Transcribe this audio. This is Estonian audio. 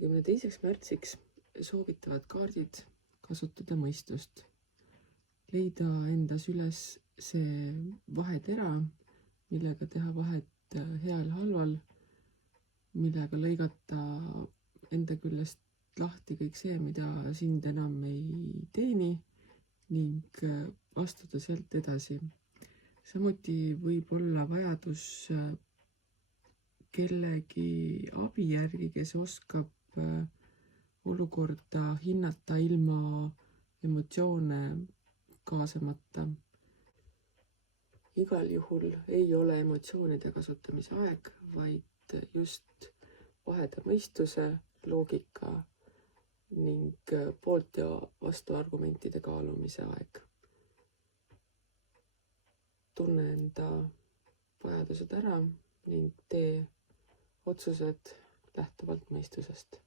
22. märtsiks soovitavad kaardid kasutada mõistust. Leida endas üles see vahetera, millega teha vahet heal halval, millega lõigata enda küljest lahti kõik see, mida sind enam ei teeni ning astuda sealt edasi. Samuti võib olla vajadus kellegi abi järgi, kes oskab olukorda hinnata ilma emotsioone kaasamata. Igal juhul ei ole emotsioonide kasutamise aeg, vaid just vaheda mõistuse, loogika ning poolt ja vastuargumentide kaalumise aeg. Tunne enda vajadused ära ning tee otsused lähtuvalt mõistusest.